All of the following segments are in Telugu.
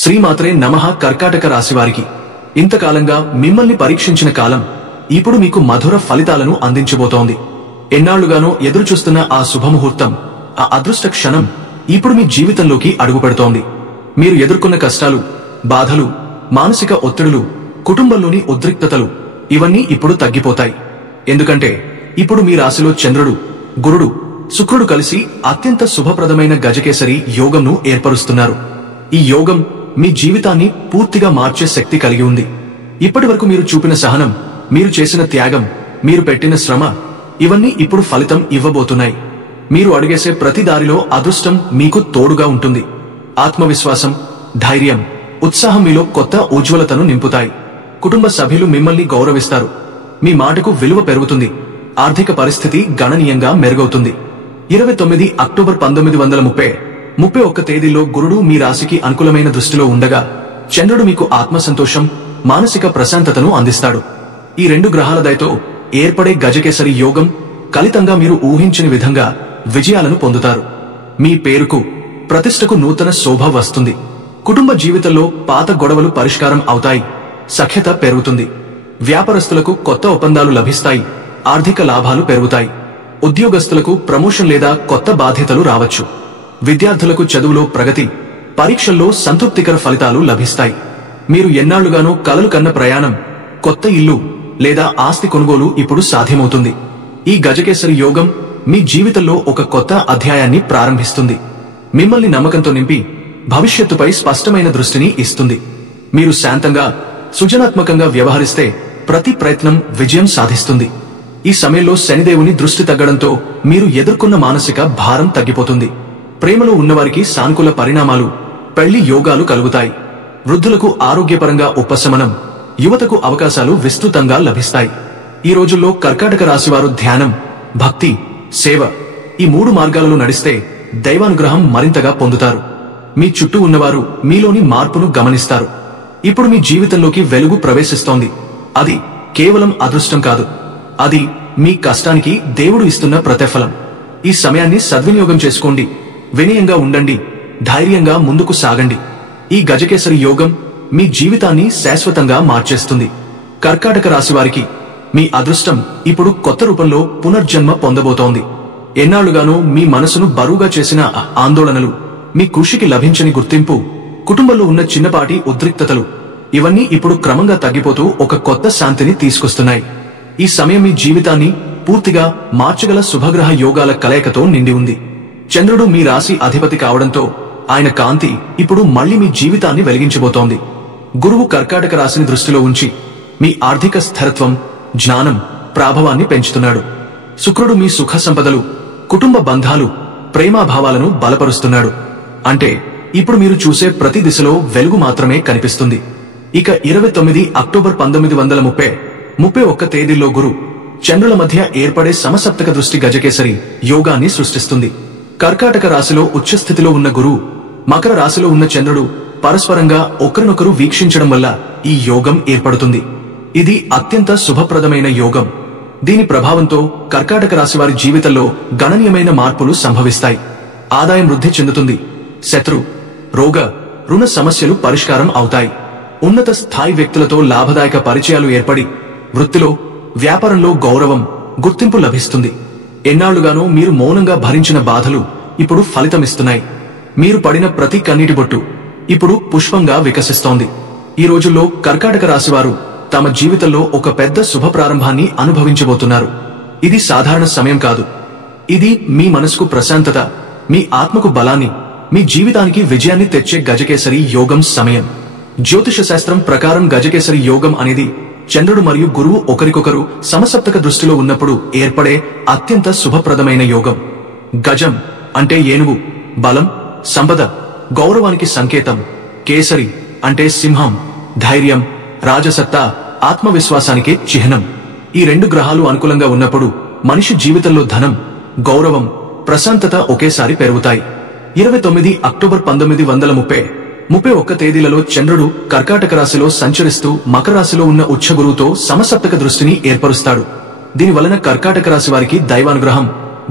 శ్రీమాత్రే నమః. కర్కాటక రాశివారికి ఇంతకాలంగా మిమ్మల్ని పరీక్షించిన కాలం ఇప్పుడు మీకు మధుర ఫలితాలను అందించబోతోంది. ఎన్నాళ్లుగానో ఎదురుచూస్తున్న ఆ శుభముహూర్తం, ఆ అదృష్ట క్షణం ఇప్పుడు మీ జీవితంలోకి అడుగుపెడుతోంది. మీరు ఎదుర్కొన్న కష్టాలు, బాధలు, మానసిక ఒత్తిడులు, కుటుంబంలోని ఉద్రిక్తతలు ఇవన్నీ ఇప్పుడు తగ్గిపోతాయి. ఎందుకంటే ఇప్పుడు మీ రాశిలో చంద్రుడు, గురుడు, శుక్రుడు కలిసి అత్యంత శుభప్రదమైన గజకేసరి యోగంను ఏర్పరుస్తున్నారు. ఈ యోగం మీ జీవితాన్ని పూర్తిగా మార్చే శక్తి కలిగి ఉంది. ఇప్పటివరకు మీరు చూపిన సహనం, మీరు చేసిన త్యాగం, మీరు పెట్టిన శ్రమ ఇవన్నీ ఇప్పుడు ఫలితం ఇవ్వబోతున్నాయి. మీరు అడుగేసే ప్రతి దారిలో అదృష్టం మీకు తోడుగా ఉంటుంది. ఆత్మవిశ్వాసం, ధైర్యం, ఉత్సాహం మీలో కొత్త ఉజ్వలతను నింపుతాయి. కుటుంబ సభ్యులు మిమ్మల్ని గౌరవిస్తారు. మీ మాటకు విలువ పెరుగుతుంది. ఆర్థిక పరిస్థితి గణనీయంగా మెరుగవుతుంది. 29 అక్టోబర్ 1931 తేదీలో గురుడు మీ రాశికి అనుకూలమైన దృష్టిలో ఉండగా చంద్రుడు మీకు ఆత్మసంతోషం, మానసిక ప్రశాంతతను అందిస్తాడు. ఈ రెండు గ్రహాల దయతో ఏర్పడే గజకేసరి యోగం ఫలితంగా మీరు ఊహించని విధంగా విజయాలను పొందుతారు. మీ పేరుకు, ప్రతిష్టకు నూతన శోభ వస్తుంది. కుటుంబ జీవితంలో పాత గొడవలు పరిష్కారం అవుతాయి. సఖ్యత పెరుగుతుంది. వ్యాపారస్తులకు కొత్త ఒప్పందాలు లభిస్తాయి. ఆర్థిక లాభాలు పెరుగుతాయి. ఉద్యోగస్తులకు ప్రమోషన్ లేదా కొత్త బాధ్యతలు రావచ్చు. విద్యార్థులకు చదువులో ప్రగతి, పరీక్షల్లో సంతృప్తికర ఫలితాలు లభిస్తాయి. మీరు ఎన్నాళ్లుగానో కలలు కన్న ప్రయాణం, కొత్త ఇల్లు లేదా ఆస్తి కొనుగోలు ఇప్పుడు సాధ్యమవుతుంది. ఈ గజకేసరి యోగం మీ జీవితంలో ఒక కొత్త అధ్యాయాన్ని ప్రారంభిస్తుంది. మిమ్మల్ని నమ్మకంతో నింపి భవిష్యత్తుపై స్పష్టమైన దృష్టిని ఇస్తుంది. మీరు శాంతంగా, సృజనాత్మకంగా వ్యవహరిస్తే ప్రతి ప్రయత్నం విజయం సాధిస్తుంది. ఈ సమయంలో శనిదేవుని దృష్టి తగ్గడంతో మీరు ఎదుర్కొన్న మానసిక భారం తగ్గిపోతుంది. ప్రేమలో ఉన్నవారికి సానుకూల పరిణామాలు, పెళ్లి యోగాలు కలుగుతాయి. వృద్ధులకు ఆరోగ్యపరంగా ఉపశమనం, యువతకు అవకాశాలు విస్తృతంగా లభిస్తాయి. ఈ రోజుల్లో కర్కాటక రాశివారు ధ్యానం, భక్తి, సేవ ఈ 3 మార్గాలలో నడిస్తే దైవానుగ్రహం మరింతగా పొందుతారు. మీ చుట్టూ ఉన్నవారు మీలోని మార్పును గమనిస్తారు. ఇప్పుడు మీ జీవితంలోకి వెలుగు ప్రవేశిస్తోంది. అది కేవలం అదృష్టం కాదు, అది మీ కష్టానికి దేవుడు ఇస్తున్న ప్రతిఫలం. ఈ సమయాన్ని సద్వినియోగం చేసుకోండి. వినయంగా ఉండండి. ధైర్యంగా ముందుకు సాగండి. ఈ గజకేసరి యోగం మీ జీవితాన్ని శాశ్వతంగా మార్చేస్తుంది. కర్కాటక రాశివారికి మీ అదృష్టం ఇప్పుడు కొత్త రూపంలో పునర్జన్మ పొందబోతోంది. ఎన్నాళ్లుగానో మీ మనసును బరువుగా చేసిన ఆందోళనలు, మీ కృషికి లభించని గుర్తింపు, కుటుంబంలో ఉన్న చిన్నపాటి ఉద్రిక్తతలు ఇవన్నీ ఇప్పుడు క్రమంగా తగ్గిపోతూ ఒక కొత్త శాంతిని తీసుకొస్తున్నాయి. ఈ సమయం మీ జీవితాన్ని పూర్తిగా మార్చగల శుభగ్రహ యోగాల కలయికతో నిండి ఉంది. చంద్రుడు మీ రాశి అధిపతి కావడంతో ఆయన కాంతి ఇప్పుడు మళ్లీ మీ జీవితాన్ని వెలిగించబోతోంది. గురువు కర్కాటక రాశిని దృష్టిలో ఉంచి మీ ఆర్థిక స్థిరత్వం, జ్ఞానం, ప్రాభవాన్ని పెంచుతున్నాడు. శుక్రుడు మీ సుఖ సంపదలు, కుటుంబ బంధాలు, ప్రేమాభావాలను బలపరుస్తున్నాడు. అంటే ఇప్పుడు మీరు చూసే ప్రతి దిశలో వెలుగు మాత్రమే కనిపిస్తుంది. ఇక 29 అక్టోబర్ 1931 తేదీలో గురు, చంద్రుల మధ్య ఏర్పడే సమసప్తక దృష్టి గజకేసరి యోగాన్ని సృష్టిస్తుంది. కర్కాటక రాశిలో ఉచ్చస్థితిలో ఉన్న గురువు, మకర రాశిలో ఉన్న చంద్రుడు పరస్పరంగా ఒకరినొకరు వీక్షించడం వల్ల ఈ యోగం ఏర్పడుతుంది. ఇది అత్యంత శుభప్రదమైన యోగం. దీని ప్రభావంతో కర్కాటక రాశివారి జీవితంలో గణనీయమైన మార్పులు సంభవిస్తాయి. ఆదాయం వృద్ధి చెందుతుంది. శత్రు, రోగ, రుణ సమస్యలు పరిష్కారం అవుతాయి. ఉన్నత స్థాయి వ్యక్తులతో లాభదాయక పరిచయాలు ఏర్పడి వృత్తిలో, వ్యాపారంలో గౌరవం, గుర్తింపు లభిస్తుంది. ఎన్నాళ్లుగానో మీరు మౌనంగా భరించిన బాధలు ఇప్పుడు ఫలితమిస్తున్నాయి. మీరు పడిన ప్రతి కన్నీటి బొట్టు ఇప్పుడు పుష్పంగా వికసిస్తోంది. ఈ రోజుల్లో కర్కాటక రాశివారు తమ జీవితంలో ఒక పెద్ద శుభ ప్రారంభాన్ని అనుభవించబోతున్నారు. ఇది సాధారణ సమయం కాదు. ఇది మీ మనసుకు ప్రశాంతత, మీ ఆత్మకు బలాన్ని, మీ జీవితానికి విజయాన్ని తెచ్చే గజకేసరి యోగం సమయం. జ్యోతిష శాస్త్రం ప్రకారం గజకేసరి యోగం అనేది చంద్రుడు మరియు గురువు ఒకరికొకరు సమసప్తక దృష్టిలో ఉన్నప్పుడు ఏర్పడే అత్యంత శుభప్రదమైన యోగం. గజం అంటే ఏనుగు, బలం, సంపద, గౌరవానికి సంకేతం. కేసరి అంటే సింహం, ధైర్యం, రాజసత్తా, ఆత్మవిశ్వాసానికి చిహ్నం. ఈ 2 గ్రహాలు అనుకూలంగా ఉన్నప్పుడు మనిషి జీవితంలో ధనం, గౌరవం, ప్రశాంతత ఒకేసారి పెరుగుతాయి. 29 అక్టోబర్ 1931 తేదీలలో చంద్రుడు కర్కాటక రాశిలో సంచరిస్తూ మకర రాశిలో ఉన్న ఉచ్చ గురువుతో సమసప్తక దృష్టిని ఏర్పరుస్తాడు. దీనివలన కర్కాటక రాశి వారికి దైవానుగ్రహం,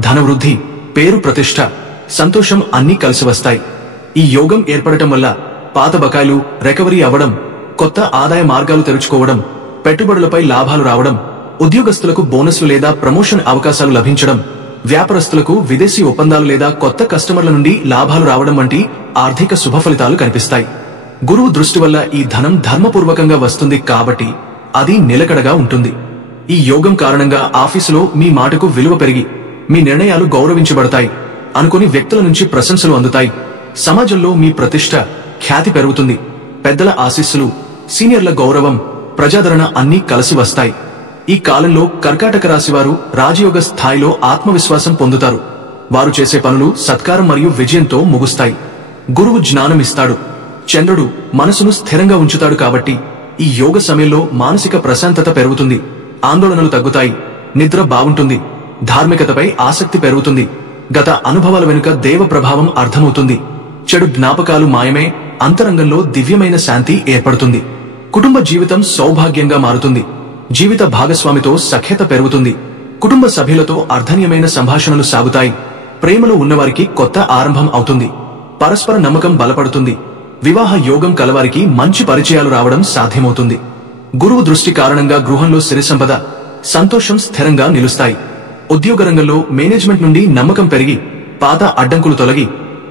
ధనవృద్ధి, పేరు ప్రతిష్ట, సంతోషం అన్నీ కలిసి వస్తాయి. ఈ యోగం ఏర్పడటం వల్ల పాత బకాయిలు రికవరీ అవ్వడం, కొత్త ఆదాయ మార్గాలు తెరుచుకోవడం, పెట్టుబడులపై లాభాలు రావడం, ఉద్యోగస్తులకు బోనస్లు లేదా ప్రమోషన్ అవకాశాలు లభించడం, వ్యాపారస్తులకు విదేశీ ఒప్పందాలు లేదా కొత్త కస్టమర్ల నుండి లాభాలు రావడం వంటి ఆర్థిక శుభ ఫలితాలు కనిపిస్తాయి. గురువు దృష్టి వల్ల ఈ ధనం ధర్మపూర్వకంగా వస్తుంది కాబట్టి అది నిలకడగా ఉంటుంది. ఈ యోగం కారణంగా ఆఫీసులో మీ మాటకు విలువ పెరిగి మీ నిర్ణయాలు గౌరవించబడతాయి అనుకుని వ్యక్తుల నుంచి ప్రశంసలు అందుతాయి. సమాజంలో మీ ప్రతిష్ట, ఖ్యాతి పెరుగుతుంది. పెద్దల ఆశీస్సులు, సీనియర్ల గౌరవం, ప్రజాదరణ అన్నీ కలిసి వస్తాయి. ఈ కాలంలో కర్కాటక రాశివారు రాజయోగ స్థాయిలో ఆత్మవిశ్వాసం పొందుతారు. వారు చేసే పనులు సత్కారం మరియు విజయంతో ముగుస్తాయి. గురువు జ్ఞానం ఇస్తాడు, చంద్రుడు మనసును స్థిరంగా ఉంచుతాడు కాబట్టి ఈ యోగ సమయంలో మానసిక ప్రశాంతత పెరుగుతుంది. ఆందోళనలు తగ్గుతాయి, నిద్ర బాగుంటుంది, ధార్మికతపై ఆసక్తి పెరుగుతుంది. గత అనుభవాల వెనుక దేవ ప్రభావం అర్థమవుతుంది. చెడు జ్ఞాపకాలు మాయమే, అంతరంగంలో దివ్యమైన శాంతి ఏర్పడుతుంది. కుటుంబ జీవితం సౌభాగ్యంగా మారుతుంది. జీవిత భాగస్వామితో సఖ్యత పెరుగుతుంది. కుటుంబ సభ్యులతో అర్థనీయమైన సంభాషణలు సాగుతాయి. ప్రేమలో ఉన్నవారికి కొత్త ఆరంభం అవుతుంది. పరస్పర నమ్మకం బలపడుతుంది. వివాహ యోగం కలవారికి మంచి పరిచయాలు రావడం సాధ్యమవుతుంది. గురువు దృష్టి కారణంగా గృహంలో సిరి సంపద, సంతోషం స్థిరంగా నిలుస్తాయి. ఉద్యోగ రంగంలో మేనేజ్మెంట్ నుండి నమ్మకం పెరిగి పాత అడ్డంకులు తొలగి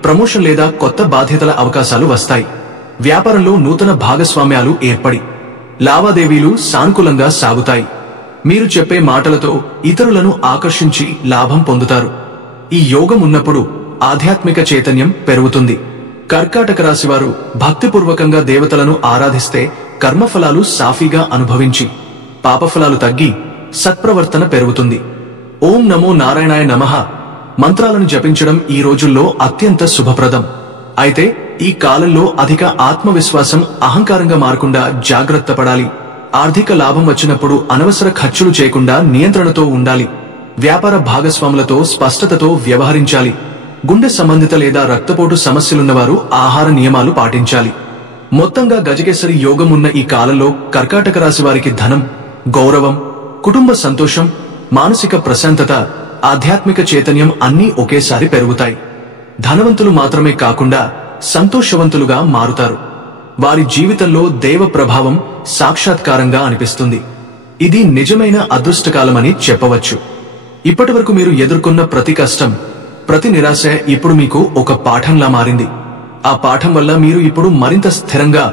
ప్రమోషన్ లేదా కొత్త బాధ్యతల అవకాశాలు వస్తాయి. వ్యాపారంలో నూతన భాగస్వామ్యాలు ఏర్పడి లావాదేవీలు సానుకూలంగా సాగుతాయి. మీరు చెప్పే మాటలతో ఇతరులను ఆకర్షించి లాభం పొందుతారు. ఈ యోగం ఉన్నప్పుడు ఆధ్యాత్మిక చైతన్యం పెరుగుతుంది. కర్కాటక రాశివారు భక్తిపూర్వకంగా దేవతలను ఆరాధిస్తే కర్మఫలాలు సాఫీగా అనుభవించి పాపఫలాలు తగ్గి సత్ప్రవర్తన పెరుగుతుంది. ఓం నమో నారాయణాయ నమః మంత్రాలను జపించడం ఈ రోజుల్లో అత్యంత శుభప్రదం. అయితే ఈ కాలంలో అధిక ఆత్మవిశ్వాసం అహంకారంగా మారకుండా జాగ్రత్త పడాలి. ఆర్థిక లాభం వచ్చినప్పుడు అనవసర ఖర్చులు చేయకుండా నియంత్రణతో ఉండాలి. వ్యాపార భాగస్వాములతో స్పష్టతతో వ్యవహరించాలి. గుండె సంబంధిత లేదా రక్తపోటు సమస్యలున్నవారు ఆహార నియమాలు పాటించాలి. మొత్తంగా గజకేసరి యోగం ఉన్న ఈ కాలంలో కర్కాటక రాశి వారికి ధనం, గౌరవం, కుటుంబ సంతోషం, మానసిక ప్రశాంతత, ఆధ్యాత్మిక చైతన్యం అన్నీ ఒకేసారి పెరుగుతాయి. ధనవంతులు మాత్రమే కాకుండా సంతోషవంతులుగా మారుతారు. వారి జీవితంలో దేవ ప్రభావం సాక్షాత్కారంగా అనిపిస్తుంది. ఇది నిజమైన అదృష్టకాలమని చెప్పవచ్చు. ఇప్పటివరకు మీరు ఎదుర్కొన్న ప్రతి కష్టం, ప్రతి నిరాశ ఇప్పుడు మీకు ఒక పాఠంలా మారింది. ఆ పాఠం వల్ల మీరు ఇప్పుడు మరింత స్థిరంగా,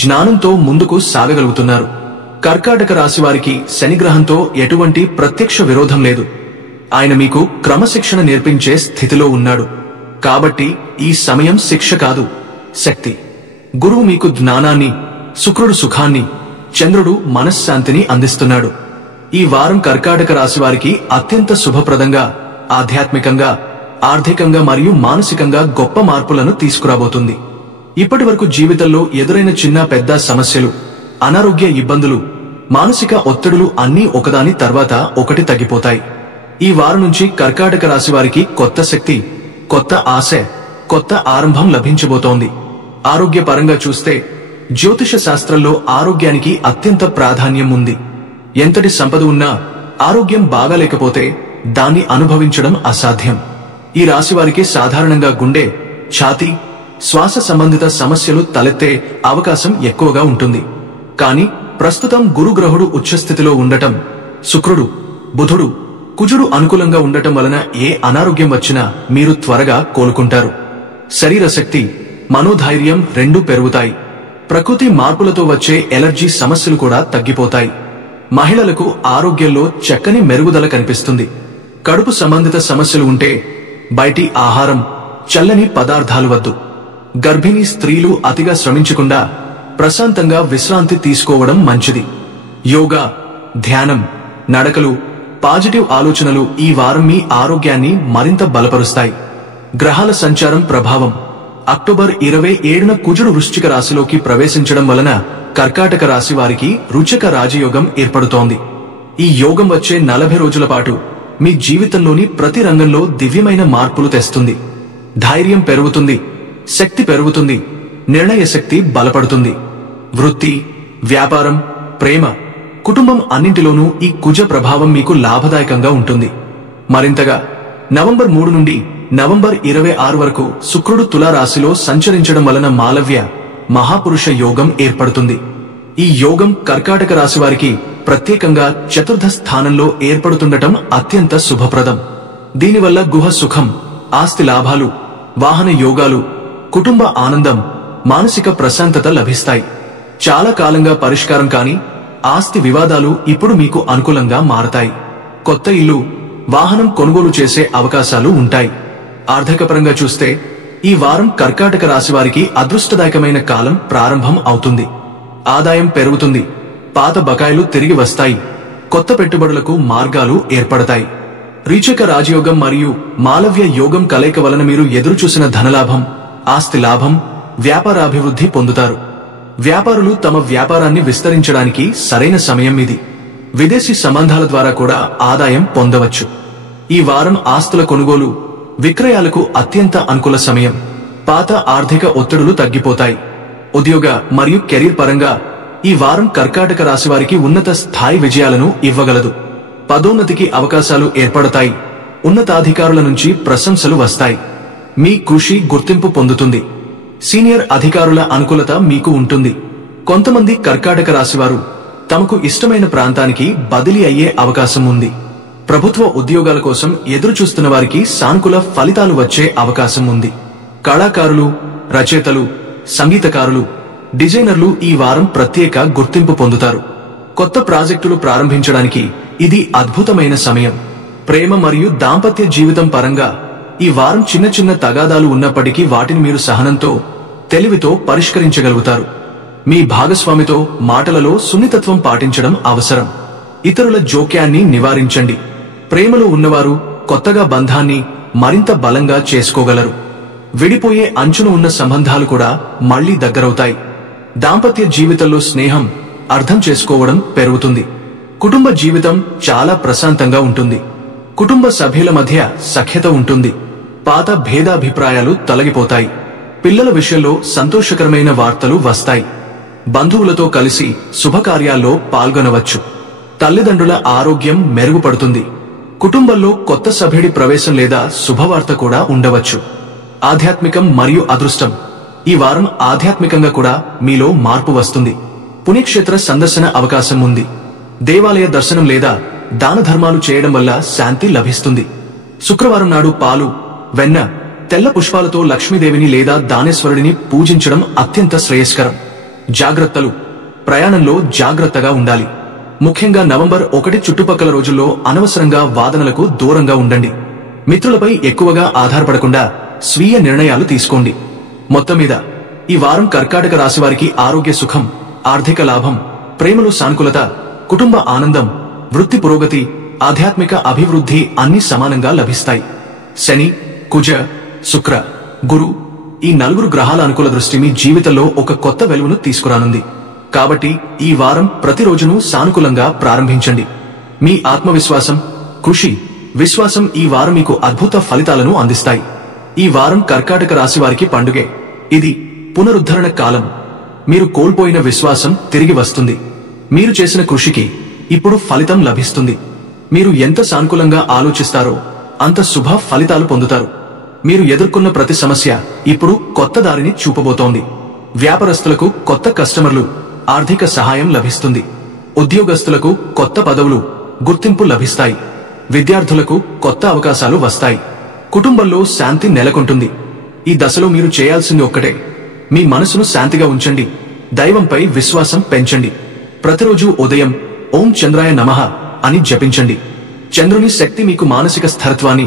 జ్ఞానంతో ముందుకు సాగగలుగుతున్నారు. కర్కాటక రాశి వారికి శనిగ్రహంతో ఎటువంటి ప్రత్యక్ష విరోధం లేదు. ఆయన మీకు క్రమశిక్షణ నేర్పించే స్థితిలో ఉన్నాడు. కాబట్టి ఈ సమయం శిక్ష కాదు, శక్తి. గురువు మీకు జ్ఞానాన్ని, శుక్రుడు సుఖాన్ని, చంద్రుడు మనశ్శాంతిని అందిస్తున్నాడు. ఈ వారం కర్కాటక రాశి వారికి అత్యంత శుభప్రదంగా, ఆధ్యాత్మికంగా, ఆర్థికంగా మరియు మానసికంగా గొప్ప మార్పులను తీసుకురాబోతుంది. ఇప్పటివరకు జీవితంలో ఎదురైన చిన్న పెద్ద సమస్యలు, అనారోగ్య ఇబ్బందులు, మానసిక ఒత్తిడులు అన్నీ ఒకదాని తర్వాత ఒకటి తగ్గిపోతాయి. ఈ వారం నుంచి కర్కాటక రాశి వారికి కొత్త శక్తి, కొత్త ఆశ, కొత్త ఆరంభం లభించబోతోంది. ఆరోగ్యపరంగా చూస్తే జ్యోతిష శాస్త్రంలో ఆరోగ్యానికి అత్యంత ప్రాధాన్యం ఉంది. ఎంతటి సంపద ఉన్నా ఆరోగ్యం బాగాలేకపోతే దాన్ని అనుభవించడం అసాధ్యం. ఈ రాశి వారికి సాధారణంగా గుండె, ఛాతీ, శ్వాస సంబంధిత సమస్యలు తలెత్తే అవకాశం ఎక్కువగా ఉంటుంది. కానీ ప్రస్తుతం గురుగ్రహుడు ఉచ్చస్థితిలో ఉండటం, శుక్రుడు, బుధుడు, కుజుడు అనుకూలంగా ఉండటం వలన ఏ అనారోగ్యం వచ్చినా మీరు త్వరగా కోలుకుంటారు. శరీర శక్తి, మనోధైర్యం రెండూ పెరుగుతాయి. ప్రకృతి మార్పులతో వచ్చే ఎలర్జీ సమస్యలు కూడా తగ్గిపోతాయి. మహిళలకు ఆరోగ్యంలో చక్కని మెరుగుదల కనిపిస్తుంది. కడుపు సంబంధిత సమస్యలు ఉంటే బయటి ఆహారం, చల్లని పదార్థాలు వద్దు. గర్భిణీ స్త్రీలు అతిగా శ్రమించకుండా ప్రశాంతంగా విశ్రాంతి తీసుకోవడం మంచిది. యోగా, ధ్యానం, నడకలు, పాజిటివ్ ఆలోచనలు ఈ వారం మీ ఆరోగ్యాన్ని మరింత బలపరుస్తాయి. గ్రహాల సంచారం ప్రభావం. అక్టోబర్ 27న కుజుడు వృశ్చిక రాశిలోకి ప్రవేశించడం వలన కర్కాటక రాశి వారికి రుచక రాజయోగం ఏర్పడుతోంది. ఈ యోగం వచ్చే 40 రోజుల పాటు మీ జీవితంలోని ప్రతి రంగంలో దివ్యమైన మార్పులు తెస్తుంది. ధైర్యం పెరుగుతుంది, శక్తి పెరుగుతుంది, నిర్ణయ శక్తి బలపడుతుంది. వృత్తి, వ్యాపారం, ప్రేమ, కుటుంబం అన్నింటిలోనూ ఈ కుజ ప్రభావం మీకు లాభదాయకంగా ఉంటుంది. మరింతగా నవంబర్ 3 నుండి నవంబర్ 26 వరకు శుక్రుడు తులా రాశిలో సంచరించడం వలన మాలవ్య, మహాపురుష యోగం ఏర్పడుతుంది. ఈ యోగం కర్కాటక రాశి వారికి ప్రత్యేకంగా చతుర్థ స్థానంలో ఏర్పడుతుండటం అత్యంత శుభప్రదం. దీనివల్ల గుహ సుఖం, ఆస్తి లాభాలు, వాహన యోగాలు, కుటుంబ ఆనందం, మానసిక ప్రశాంతత లభిస్తాయి. చాలా కాలంగా పరిష్కారం కాని ఆస్తి వివాదాలు ఇప్పుడు మీకు అనుకూలంగా మారతాయి. కొత్త ఇల్లు, వాహనం కొనుగోలు చేసే అవకాశాలు ఉంటాయి. ఆర్థికపరంగా చూస్తే ఈ వారం కర్కాటక రాశి వారికి అదృష్టదాయకమైన కాలం ప్రారంభం అవుతుంది. ఆదాయం పెరుగుతుంది, పాత బకాయిలు తిరిగి వస్తాయి, కొత్త పెట్టుబడులకు మార్గాలు ఏర్పడతాయి. రీచక రాజయోగం మరియు మాలవ్య యోగం కలయిక వలన మీరు ఎదురుచూసిన ధనలాభం, ఆస్తి లాభం, వ్యాపారాభివృద్ధి పొందుతారు. వ్యాపారులు తమ వ్యాపారాన్ని విస్తరించడానికి సరైన సమయం ఇది. విదేశీ సంబంధాల ద్వారా కూడా ఆదాయం పొందవచ్చు. ఈ వారం ఆస్తుల కొనుగోలు, విక్రయాలకు అత్యంత అనుకూల సమయం. పాత ఆర్థిక ఒత్తిడులు తగ్గిపోతాయి. ఉద్యోగ మరియు కెరీర్ పరంగా ఈ వారం కర్కాటక రాశి వారికి ఉన్నత స్థాయి విజయాలను ఇవ్వగలదు. పదోన్నతికి అవకాశాలు ఏర్పడతాయి. ఉన్నతాధికారుల నుంచి ప్రశంసలు వస్తాయి. మీ కృషి గుర్తింపు పొందుతుంది. సీనియర్ అధికారుల అనుకూలత మీకు ఉంటుంది. కొంతమంది కర్కాటక రాశివారు తమకు ఇష్టమైన ప్రాంతానికి బదిలీ అయ్యే అవకాశం ఉంది. ప్రభుత్వ ఉద్యోగాల కోసం ఎదురుచూస్తున్న వారికి సానుకూల ఫలితాలు వచ్చే అవకాశం ఉంది. కళాకారులు, రచయితలు, సంగీతకారులు, డిజైనర్లు ఈ వారం ప్రత్యేక గుర్తింపు పొందుతారు. కొత్త ప్రాజెక్టులు ప్రారంభించడానికి ఇది అద్భుతమైన సమయం. ప్రేమ మరియు దాంపత్య జీవితం పరంగా ఈ వారం చిన్న చిన్న తగాదాలు ఉన్నప్పటికీ వాటిని మీరు సహనంతో, తెలివితో పరిష్కరించగలుగుతారు. మీ భాగస్వామితో మాటలలో సున్నితత్వం పాటించడం అవసరం. ఇతరుల జోక్యాన్ని నివారించండి. ప్రేమలో ఉన్నవారు కొత్తగా బంధాన్ని మరింత బలంగా చేసుకోగలరు. విడిపోయే అంచున ఉన్న సంబంధాలు కూడా మళ్లీ దగ్గరవుతాయి. దాంపత్య జీవితంలో స్నేహం, అర్థం చేసుకోవడం పెరుగుతుంది. కుటుంబ జీవితం చాలా ప్రశాంతంగా ఉంటుంది. కుటుంబ సభ్యుల మధ్య సఖ్యత ఉంటుంది. పాత భేదాభిప్రాయాలు తొలగిపోతాయి. పిల్లల విషయంలో సంతోషకరమైన వార్తలు వస్తాయి. బంధువులతో కలిసి శుభకార్యాల్లో పాల్గొనవచ్చు. తల్లిదండ్రుల ఆరోగ్యం మెరుగుపడుతుంది. కుటుంబంలో కొత్త సభ్యుడి ప్రవేశం లేదా శుభవార్త కూడా ఉండవచ్చు. ఆధ్యాత్మికం మరియు అదృష్టం ఈ వారం ఆధ్యాత్మికంగా కూడా మీలో మార్పు వస్తుంది. పుణ్యక్షేత్ర సందర్శన అవకాశం ఉంది. దేవాలయ దర్శనం లేదా దాన ధర్మాలు చేయడం వల్ల శాంతి లభిస్తుంది. శుక్రవారం నాడు పాలు, వెన్న, తెల్ల పుష్పాలతో లక్ష్మీదేవిని లేదా దానేశ్వరుడిని పూజించడం అత్యంత శ్రేయస్కరం. జాగ్రత్తలు: ప్రయాణంలో జాగ్రత్తగా ఉండాలి. ముఖ్యంగా నవంబర్ 1 చుట్టుపక్కల రోజుల్లో అనవసరంగా వాదనలకు దూరంగా ఉండండి. మిత్రులపై ఎక్కువగా ఆధారపడకుండా స్వీయ నిర్ణయాలు తీసుకోండి. మొత్తం మీద ఈ వారం కర్కాటక రాశివారికి ఆరోగ్య సుఖం, ఆర్థిక లాభం, ప్రేమలో సానుకూలత, కుటుంబ ఆనందం, వృత్తి పురోగతి, ఆధ్యాత్మిక అభివృద్ధి అన్ని సమానంగా లభిస్తాయి. శని, కుజ, శుక్ర, గురు ఈ 4 గ్రహాల అనుకూల దృష్టి మీ జీవితంలో ఒక కొత్త వెలుగును తీసుకురానుంది. కాబట్టి ఈ వారం ప్రతిరోజును సానుకూలంగా ప్రారంభించండి. మీ ఆత్మవిశ్వాసం, కృషి, విశ్వాసం ఈ వారం మీకు అద్భుత ఫలితాలను అందిస్తాయి. ఈ వారం కర్కాటక రాశి వారికి పండుగే. ఇది పునరుద్ధరణ కాలం. మీరు కోల్పోయిన విశ్వాసం తిరిగి వస్తుంది. మీరు చేసిన కృషికి ఇప్పుడు ఫలితం లభిస్తుంది. మీరు ఎంత సానుకూలంగా ఆలోచిస్తారో అంత శుభ ఫలితాలు పొందుతారు. మీరు ఎదుర్కొన్న ప్రతి సమస్య ఇప్పుడు కొత్త దారిని చూపబోతోంది. వ్యాపారస్తులకు కొత్త కస్టమర్లు, ఆర్థిక సహాయం లభిస్తుంది. ఉద్యోగస్తులకు కొత్త పదవులు, గుర్తింపు లభిస్తాయి. విద్యార్థులకు కొత్త అవకాశాలు వస్తాయి. కుటుంబంలో శాంతి నెలకొంటుంది. ఈ దశలో మీరు చేయాల్సింది ఒక్కటే: మీ మనసును శాంతిగా ఉంచండి. దైవంపై విశ్వాసం పెంచండి. ప్రతిరోజు ఉదయం ఓం చంద్రాయ నమః అని జపించండి. చంద్రుని శక్తి మీకు మానసిక స్థిరత్వాన్ని,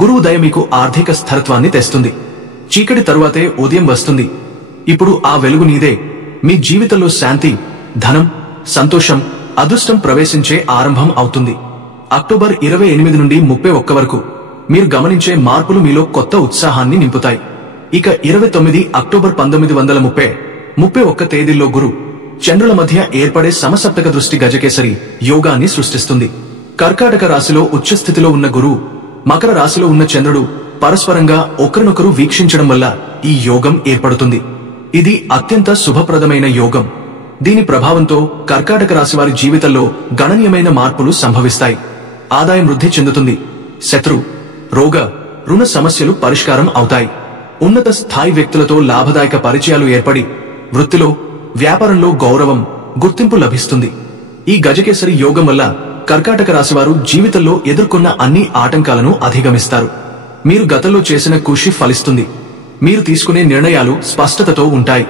గురువు దయ మీకు ఆర్థిక స్థిరత్వాన్ని తెస్తుంది. చీకటి తరువాతే ఉదయం వస్తుంది. ఇప్పుడు ఆ వెలుగు నీదే. మీ జీవితంలో శాంతి, ధనం, సంతోషం, అదృష్టం ప్రవేశించే ఆరంభం అవుతుంది. అక్టోబర్ 28 నుండి 31 వరకు మీరు గమనించే మార్పులు మీలో కొత్త ఉత్సాహాన్ని నింపుతాయి. ఇక 29 అక్టోబర్ 1930, 31 తేదీల్లో గురు, చంద్రుల మధ్య ఏర్పడే సమసప్తక దృష్టి గజకేసరి యోగాన్ని సృష్టిస్తుంది. కర్కాటక రాశిలో ఉచ్చస్థితిలో ఉన్న గురువు, మకర రాశిలో ఉన్న చంద్రుడు పరస్పరంగా ఒకరినొకరు వీక్షించడం వల్ల ఈ యోగం ఏర్పడుతుంది. ఇది అత్యంత శుభప్రదమైన యోగం. దీని ప్రభావంతో కర్కాటక రాశి వారి జీవితంలో గణనీయమైన మార్పులు సంభవిస్తాయి. ఆదాయం వృద్ధి చెందుతుంది. శత్రు, రోగ, రుణ సమస్యలు పరిష్కారం అవుతాయి. ఉన్నత స్థాయి వ్యక్తులతో లాభదాయక పరిచయాలు ఏర్పడి వృత్తిలో, వ్యాపారంలో గౌరవం, గుర్తింపు లభిస్తుంది. ఈ గజకేసరి యోగం వల్ల కర్కాటక రాశివారు జీవితంలో ఎదుర్కొన్న అన్ని ఆటంకాలను అధిగమిస్తారు. మీరు గతంలో చేసిన కృషి ఫలిస్తుంది. మీరు తీసుకునే నిర్ణయాలు స్పష్టతతో ఉంటాయి.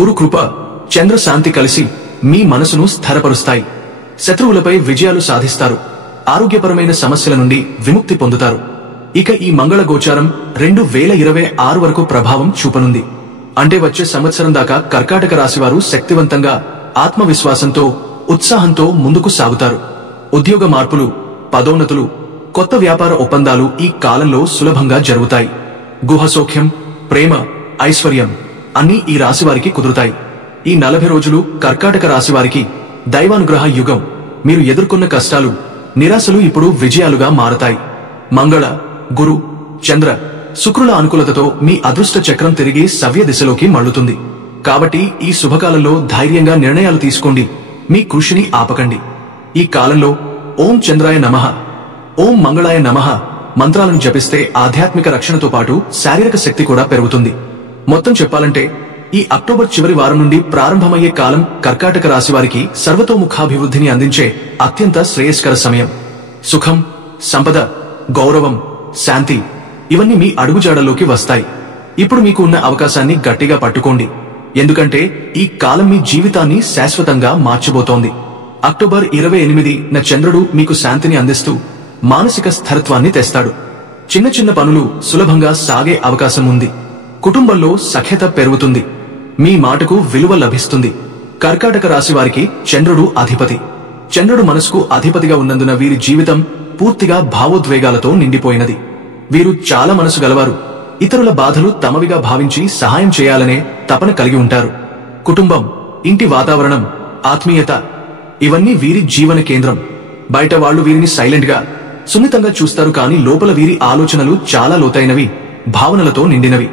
గురు కృప, చంద్ర శాంతి కలిసి మీ మనసును స్థిరపరుస్తాయి. శత్రువులపై విజయాలు సాధిస్తారు. ఆరోగ్యపరమైన సమస్యల నుండి విముక్తి పొందుతారు. ఇక ఈ మంగళ గోచారం 2026 వరకు ప్రభావం చూపనుంది. అంటే వచ్చే సంవత్సరం దాకా కర్కాటక రాశివారు శక్తివంతంగా, ఆత్మవిశ్వాసంతో, ఉత్సాహంతో ముందుకు సాగుతారు. ఉద్యోగ మార్పులు, పదోన్నతులు, కొత్త వ్యాపార ఒప్పందాలు ఈ కాలంలో సులభంగా జరుగుతాయి. గుహసౌఖ్యం, ప్రేమ, ఐశ్వర్యం అన్నీ ఈ రాశివారికి కుదురుతాయి. ఈ 40 రోజులు కర్కాటక రాశివారికి దైవానుగ్రహ యుగం. మీరు ఎదుర్కొన్న కష్టాలు, నిరాశలు ఇప్పుడు విజయాలుగా మారతాయి. మంగళ, గురు, చంద్ర, శుక్రుల అనుకూలతతో మీ అదృష్ట చక్రం తిరిగి సవ్య దిశలోకి మళ్లుతుంది. కాబట్టి ఈ శుభకాలంలో ధైర్యంగా నిర్ణయాలు తీసుకోండి. మీ కృషిని ఆపకండి. ఈ కాలంలో ఓం చంద్రాయ నమః, ఓం మంగళాయ నమః మంత్రాలను జపిస్తే ఆధ్యాత్మిక రక్షణతో పాటు శారీరక శక్తి కూడా పెరుగుతుంది. మొత్తం చెప్పాలంటే ఈ అక్టోబర్ చివరి వారం నుండి ప్రారంభమయ్యే కాలం కర్కాటక రాశివారికి సర్వతోముఖాభివృద్ధిని అందించే అత్యంత శ్రేయస్కర సమయం. సుఖం, సంపద, గౌరవం, శాంతి ఇవన్నీ మీ అడుగుజాడల్లోకి వస్తాయి. ఇప్పుడు మీకు ఉన్న అవకాశాన్ని గట్టిగా పట్టుకోండి. ఎందుకంటే ఈ కాలం మీ జీవితాన్ని శాశ్వతంగా మార్చబోతోంది. అక్టోబర్ 28న చంద్రుడు మీకు శాంతిని అందిస్తూ మానసిక స్థిరత్వాన్ని తెస్తాడు. చిన్న చిన్న పనులు సులభంగా సాగే అవకాశం ఉంది. కుటుంబంలో సఖ్యత పెరుగుతుంది. మీ మాటకు విలువ లభిస్తుంది. కర్కాటక రాశి వారికి చంద్రుడు అధిపతి. చంద్రుడు మనసుకు అధిపతిగా ఉన్నందున వీరి జీవితం పూర్తిగా భావోద్వేగాలతో నిండిపోయినది. వీరు చాలా మనసు గలవారు. ఇతరుల బాధలు తమవిగా భావించి సహాయం చేయాలనే తపన కలిగి ఉంటారు. కుటుంబం, ఇంటి వాతావరణం, ఆత్మీయత ఇవన్నీ వీరి జీవన కేంద్రం. బయట వాళ్లు వీరిని సైలెంట్ గా, సున్నితంగా చూస్తారు. కానీ లోపల వీరి ఆలోచనలు చాలా లోతైనవి, భావనలతో నిండినవి.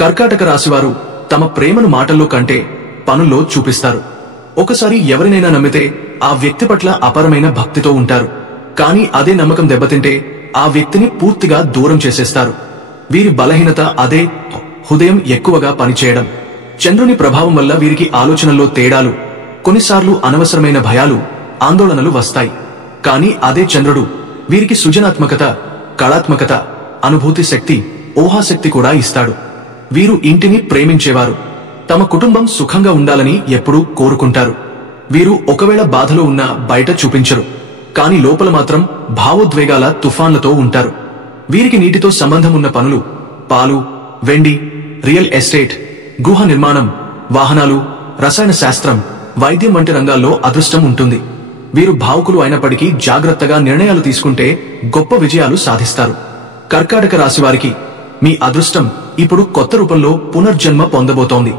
కర్కాటక రాశివారు తమ ప్రేమను మాటల్లో కంటే పనుల్లో చూపిస్తారు. ఒకసారి ఎవరినైనా నమ్మితే ఆ వ్యక్తి పట్ల అపారమైన భక్తితో ఉంటారు. కానీ అదే నమ్మకం దెబ్బతింటే ఆ వ్యక్తిని పూర్తిగా దూరం చేసేస్తారు. వీరి బలహీనత అదే, హృదయం ఎక్కువగా పనిచేయడం. చంద్రుని ప్రభావం వల్ల వీరికి ఆలోచనల్లో తేడాలు, కొన్నిసార్లు అనవసరమైన భయాలు, ఆందోళనలు వస్తాయి. కానీ అదే చంద్రుడు వీరికి సృజనాత్మకత, కళాత్మకత, అనుభూతి శక్తి, ఊహాశక్తి కూడా ఇస్తాడు. వీరు ఇంటిని ప్రేమించేవారు. తమ కుటుంబం సుఖంగా ఉండాలని ఎప్పుడూ కోరుకుంటారు. వీరు ఒకవేళ బాధలో ఉన్నా బయట చూపించరు. కానీ లోపల మాత్రం భావోద్వేగాల తుఫాన్లతో ఉంటారు. వీరికి నీటితో సంబంధం ఉన్న పనులు, పాలు, వెండి, రియల్ ఎస్టేట్, గృహ నిర్మాణం, వాహనాలు, రసాయన శాస్త్రం, వైద్యం వంటి రంగాల్లో అదృష్టం ఉంటుంది. వీరు భావుకులు అయినప్పటికీ జాగ్రత్తగా నిర్ణయాలు తీసుకుంటే గొప్ప విజయాలు సాధిస్తారు. కర్కాటక రాశివారికి మీ అదృష్టం ఇప్పుడు కొత్త రూపంలో పునర్జన్మ పొందబోతోంది.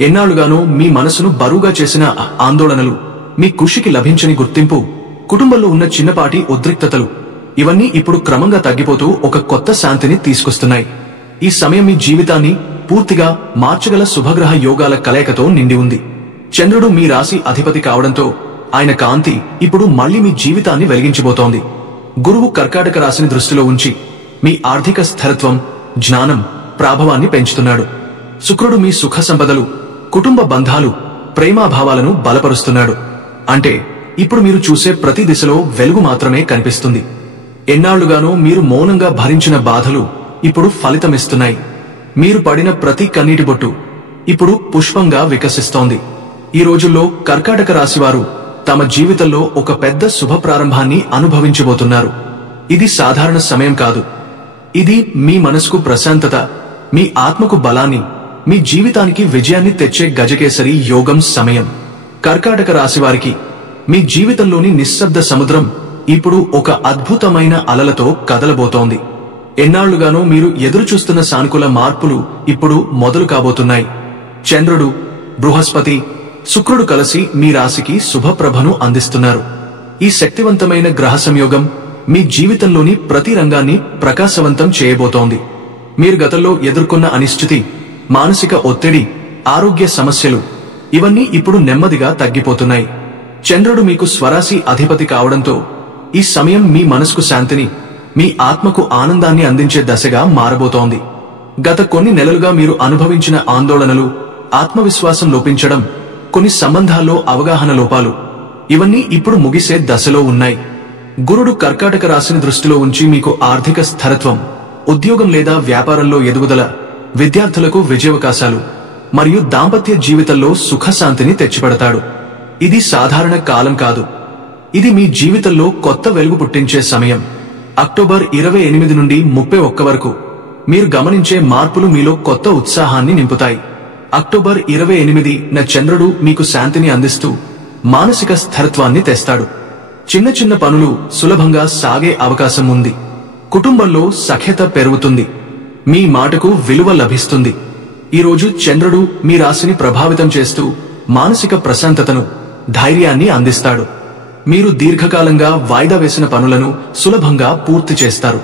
ఎన్నాళ్లుగానో మీ మనసును బరువుగా చేసిన ఆందోళనలు, మీ కృషికి లభించని గుర్తింపు, కుటుంబంలో ఉన్న చిన్నపాటి ఉద్రిక్తతలు ఇవన్నీ ఇప్పుడు క్రమంగా తగ్గిపోతూ ఒక కొత్త శాంతిని తీసుకొస్తున్నాయి. ఈ సమయం మీ జీవితాన్ని పూర్తిగా మార్చగల శుభగ్రహ యోగాల కలయికతో నిండి ఉంది. చంద్రుడు మీ రాశి అధిపతి కావడంతో ఆయన కాంతి ఇప్పుడు మళ్లీ మీ జీవితాన్ని వెలిగించబోతోంది. గురువు కర్కాటక రాశిని దృష్టిలో ఉంచి మీ ఆర్థిక స్థిరత్వం, జ్ఞానం, ప్రాభవాన్ని పెంచుతున్నాడు. శుక్రుడు మీ సుఖ సంపదలు, కుటుంబ బంధాలు, ప్రేమాభావాలను బలపరుస్తున్నాడు. అంటే ఇప్పుడు మీరు చూసే ప్రతి దిశలో వెలుగు మాత్రమే కనిపిస్తుంది. ఎన్నాళ్లుగానో మీరు మౌనంగా భరించిన బాధలు ఇప్పుడు ఫలితమిస్తున్నాయి. మీరు పడిన ప్రతి కన్నీటి బొట్టు ఇప్పుడు పుష్పంగా వికసిస్తోంది. ఈ రోజుల్లో కర్కాటక రాశివారు తమ జీవితంలో ఒక పెద్ద శుభ ప్రారంభాన్ని అనుభవించబోతున్నారు. ఇది సాధారణ సమయం కాదు. ఇది మీ మనసుకు ప్రశాంతత, మీ ఆత్మకు బలాన్ని, మీ జీవితానికి విజయాన్ని తెచ్చే గజకేసరి యోగం సమయం. కర్కాటక రాశివారికి మీ జీవితంలోని నిశ్శబ్ద సముద్రం ఇప్పుడు ఒక అద్భుతమైన అలలతో కదలబోతోంది. ఎన్నాళ్లుగానో మీరు ఎదురుచూస్తున్న సానుకూల మార్పులు ఇప్పుడు మొదలు కాబోతున్నాయి. చంద్రుడు, బృహస్పతి, శుక్రుడు కలిసి మీ రాశికి శుభప్రభను అందిస్తున్నారు. ఈ శక్తివంతమైన గ్రహ సంయోగం మీ జీవితంలోని ప్రతి రంగాన్ని ప్రకాశవంతం చేయబోతోంది. మీరు గతంలో ఎదుర్కొన్న అనిశ్చితి, మానసిక ఒత్తిడి, ఆరోగ్య సమస్యలు ఇవన్నీ ఇప్పుడు నెమ్మదిగా తగ్గిపోతున్నాయి. చంద్రుడు మీకు స్వరాశి అధిపతి కావడంతో ఈ సమయం మీ మనసుకు శాంతిని, మీ ఆత్మకు ఆనందాన్ని అందించే దశగా మారబోతోంది. గత కొన్ని నెలలుగా మీరు అనుభవించిన ఆందోళనలు, ఆత్మవిశ్వాసం లోపించడం, కొన్ని సంబంధాల్లో అవగాహన లోపాలు, ఇవన్నీ ఇప్పుడు ముగిసే దశలో ఉన్నాయి. గురుడు కర్కాటక రాశిని దృష్టిలో ఉంచి మీకు ఆర్థిక స్థిరత్వం, ఉద్యోగం లేదా వ్యాపారంలో ఎదుగుదల, విద్యార్థులకు విజయావకాశాలు మరియు దాంపత్య జీవితంలో సుఖశాంతిని తెచ్చిపెడతాడు. ఇది సాధారణ కాలం కాదు, ఇది మీ జీవితంలో కొత్త వెలుగు పుట్టించే సమయం. అక్టోబర్ 28 నుండి 31 వరకు మీరు గమనించే మార్పులు మీలో కొత్త ఉత్సాహాన్ని నింపుతాయి. అక్టోబర్ 28న చంద్రుడు మీకు శాంతిని అందిస్తూ మానసిక స్థిరత్వాన్ని తెస్తాడు. చిన్న చిన్న పనులు సులభంగా సాగే అవకాశం ఉంది. కుటుంబంలో సఖ్యత పెరుగుతుంది. మీ మాటకు విలువ లభిస్తుంది. ఈరోజు చంద్రుడు మీ రాశిని ప్రభావితం చేస్తూ మానసిక ప్రశాంతతను, ధైర్యాన్ని అందిస్తాడు. మీరు దీర్ఘకాలంగా వాయిదా వేసిన పనులను సులభంగా పూర్తి చేస్తారు.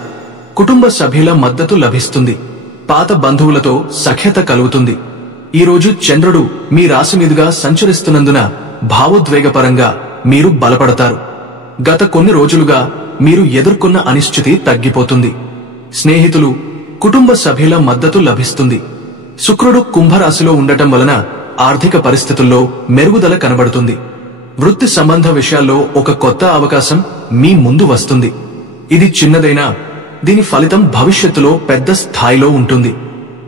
కుటుంబ సభ్యుల మద్దతు లభిస్తుంది. పాత బంధువులతో సఖ్యత కలుగుతుంది. ఈరోజు చంద్రుడు మీ రాశి మీదుగా సంచరిస్తున్నందున భావోద్వేగపరంగా మీరు బలపడతారు. గత కొన్ని రోజులుగా మీరు ఎదుర్కొన్న అనిశ్చితి తగ్గిపోతుంది. స్నేహితులు, కుటుంబ సభ్యుల మద్దతు లభిస్తుంది. శుక్రుడు కుంభరాశిలో ఉండటం వలన ఆర్థిక పరిస్థితుల్లో మెరుగుదల కనబడుతుంది. వృత్తి సంబంధ విషయాల్లో ఒక కొత్త అవకాశం మీ ముందు వస్తుంది. ఇది చిన్నదైనా దీని ఫలితం భవిష్యత్తులో పెద్ద స్థాయిలో ఉంటుంది.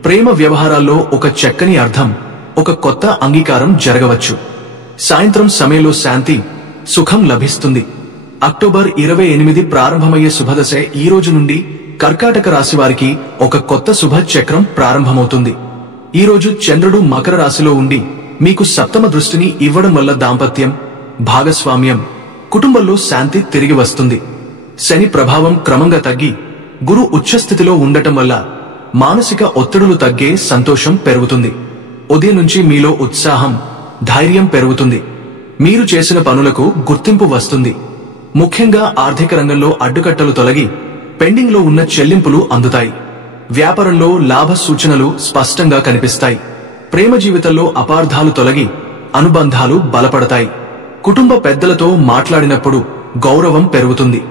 ప్రేమ వ్యవహారాల్లో ఒక చక్కని అర్థం, ఒక కొత్త అంగీకారం జరగవచ్చు. సాయంత్రం సమయంలో శాంతి, సుఖం లభిస్తుంది. అక్టోబర్ 28 ప్రారంభమయ్యే శుభదశ ఈ రోజు నుండి కర్కాటక రాశి వారికి ఒక కొత్త శుభ చక్రం ప్రారంభమవుతుంది. ఈ రోజు చంద్రుడు మకర రాశిలో ఉండి మీకు సప్తమ దృష్టిని ఇవ్వడం వల్ల దాంపత్యం, భాగస్వామ్యం, కుటుంబంలో శాంతి తిరిగి వస్తుంది. శని ప్రభావం క్రమంగా తగ్గి గురు ఉచ్చస్థితిలో ఉండటం వల్ల మానసిక ఒత్తిడులు తగ్గే సంతోషం పెరుగుతుంది. ఉదయం నుంచి మీలో ఉత్సాహం, ధైర్యం పెరుగుతుంది. మీరు చేసిన పనులకు గుర్తింపు వస్తుంది. ముఖ్యంగా ఆర్థిక రంగంలో అడ్డుకట్టలు తొలగి పెండింగ్ లో ఉన్న చెల్లింపులు అందుతాయి. వ్యాపారంలో లాభ సూచనలు స్పష్టంగా కనిపిస్తాయి. ప్రేమ జీవితంలో అపార్థాలు తొలగి అనుబంధాలు బలపడతాయి. కుటుంబ పెద్దలతో మాట్లాడినప్పుడు గౌరవం పెరుగుతుంది.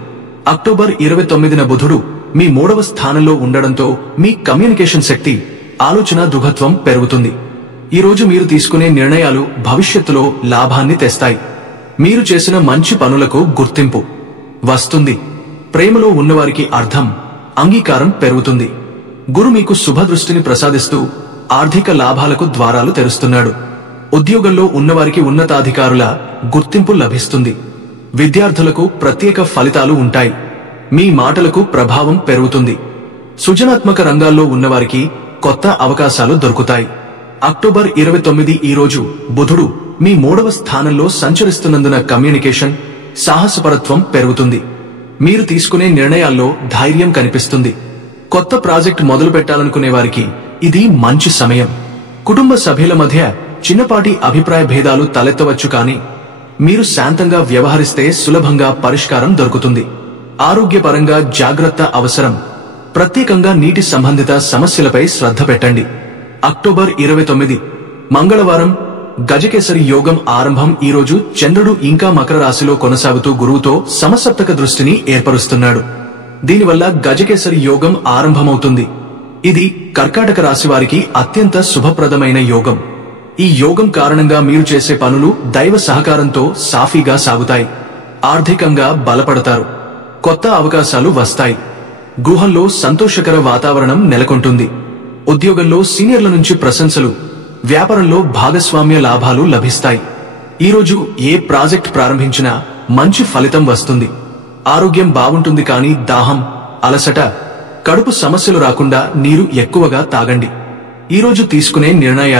అక్టోబర్ 29న బుధుడు మీ 3వ స్థానంలో ఉండడంతో మీ కమ్యూనికేషన్ శక్తి, ఆలోచన దృఢత్వం పెరుగుతుంది. ఈ రోజు మీరు తీసుకునే నిర్ణయాలు భవిష్యత్తులో లాభాన్ని తెస్తాయి. మీరు చేసిన మంచి పనులకు గుర్తింపు వస్తుంది. ప్రేమలో ఉన్నవారికి అర్థం, అంగీకారం పెరుగుతుంది. గురు మీకు శుభదృష్టిని ప్రసాదిస్తూ ఆర్థిక లాభాలకు ద్వారాలు తెరుస్తున్నాడు. ఉద్యోగంలో ఉన్నవారికి ఉన్నతాధికారుల గుర్తింపు లభిస్తుంది. విద్యార్థులకు ప్రత్యేక ఫలితాలు ఉంటాయి. మీ మాటలకు ప్రభావం పెరుగుతుంది. సృజనాత్మక రంగాల్లో ఉన్నవారికి కొత్త అవకాశాలు దొరుకుతాయి. అక్టోబర్ 29 ఈ రోజు బుధుడు మీ 3వ స్థానంలో సంచరిస్తున్నందున కమ్యూనికేషన్, సాహసపరత్వం పెరుగుతుంది. మీరు తీసుకునే నిర్ణయాల్లో ధైర్యం కనిపిస్తుంది. కొత్త ప్రాజెక్ట్ మొదలు పెట్టాలనుకునే వారికి ఇది మంచి సమయం. కుటుంబ సభ్యుల మధ్య చిన్నపాటి అభిప్రాయ భేదాలు తలెత్తవచ్చు, కానీ మీరు శాంతంగా వ్యవహరిస్తే సులభంగా పరిష్కారం దొరుకుతుంది. ఆరోగ్యపరంగా జాగ్రత్త అవసరం. ప్రత్యేకంగా నీటి సంబంధిత సమస్యలపై శ్రద్ధ పెట్టండి. అక్టోబర్ 29 మంగళవారం గజకేసరి యోగం ఆరంభం. ఈ రోజు చంద్రుడు ఇంకా మకర రాశిలో కొనసాగుతూ గురువుతో సమసప్తక దృష్టిని ఏర్పరుస్తున్నాడు. దీనివల్ల గజకేసరి యోగం ఆరంభమవుతుంది. ఇది కర్కాటక రాశి వారికి అత్యంత శుభప్రదమైన యోగం. ఈ యోగం కారణంగా మీరు చేసే పనులు దైవ సహకారంతో సాఫీగా సాగుతాయి. ఆర్థికంగా బలపడతారు. కొత్త అవకాశాలు వస్తాయి. గృహంలో సంతోషకర వాతావరణం నెలకొంటుంది. ఉద్యోగంలో సీనియర్ల నుంచి ప్రశంసలు, వ్యాపారంలో భాగస్వామ్య లాభాలు లభిస్తాయి. ఈరోజు ఏ ప్రాజెక్ట్ ప్రారంభించినా మంచి ఫలితం వస్తుంది. ఆరోగ్యం బాగుంటుంది, కానీ దాహం, అలసట, కడుపు సమస్యలు రాకుండా నీరు ఎక్కువగా తాగండి. ఈరోజు తీసుకునే నిర్ణయాలు